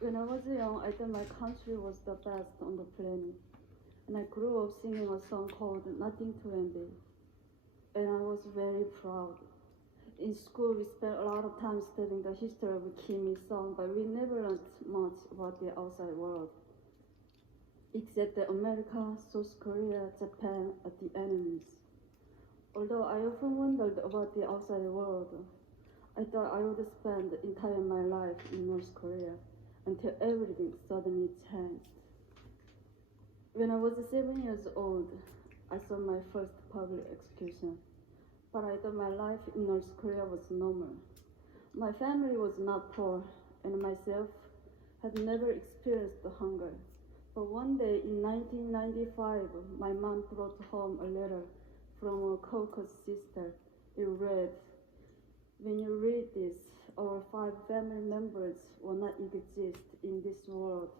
When I was young, I thought my country was the best on the planet. And I grew up singing a song called Nothing to Envy. And I was very proud. In school, we spent a lot of time studying the history of Kim Il-sung, but we never learned much about the outside world. Except that America, South Korea, Japan are the enemies. Although I often wondered about the outside world, I thought I would spend the entire my life in North Korea until everything suddenly changed. When I was 7 years old, I saw my first public execution, but I thought my life in North Korea was normal. My family was not poor, and myself had never experienced hunger. But one day in 1995, my mom brought home a letter from a Caucasus sister. It read, "When you read this, our 5 family members will not exist in this world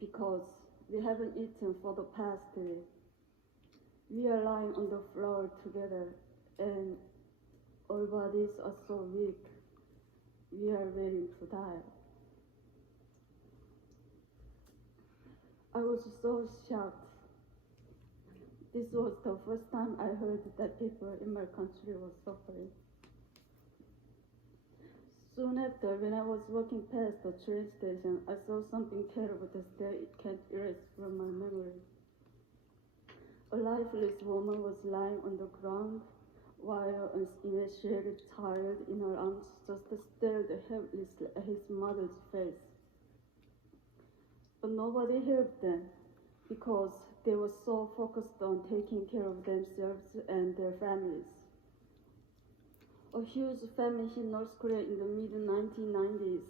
because we haven't eaten for the past day. We are lying on the floor together and our bodies are so weak. We are waiting to die." I was so shocked. This was the first time I heard that people in my country were suffering. Soon after, when I was walking past the train station, I saw something terrible that it can't erase from my memory. A lifeless woman was lying on the ground while an emaciated child in her arms just stared helplessly at his mother's face. But nobody helped them because they were so focused on taking care of themselves and their families. A huge famine hit North Korea in the mid-1990s.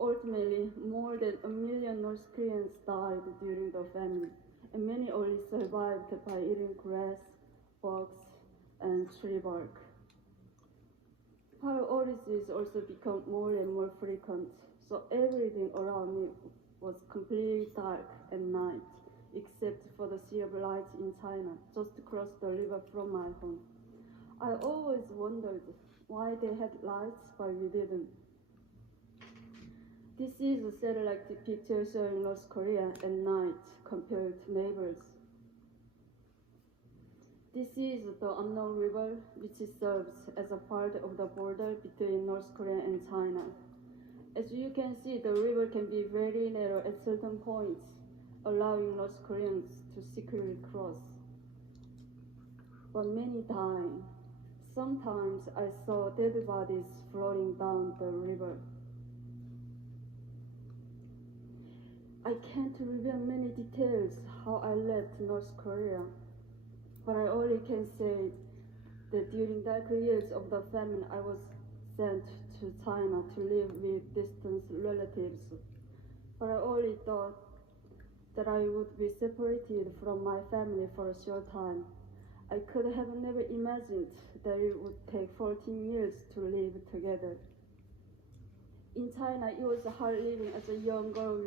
Ultimately, more than 1 million North Koreans died during the famine, and many only survived by eating grass, bugs, and tree bark. Fire outages also become more and more frequent, so everything around me was completely dark at night, except for the sea of lights in China, just across the river from my home. I always wondered why they had lights but we didn't. This is a satellite picture showing North Korea at night compared to neighbors. This is the unknown river, which serves as a part of the border between North Korea and China. As you can see, the river can be very narrow at certain points, allowing North Koreans to secretly cross. But many died. Sometimes I saw dead bodies floating down the river. I can't reveal many details how I left North Korea, but I only can say that during dark years of the famine, I was sent to China to live with distant relatives. But I only thought that I would be separated from my family for a short time. I could have never imagined that it would take 14 years to live together. In China, it was hard living as a young girl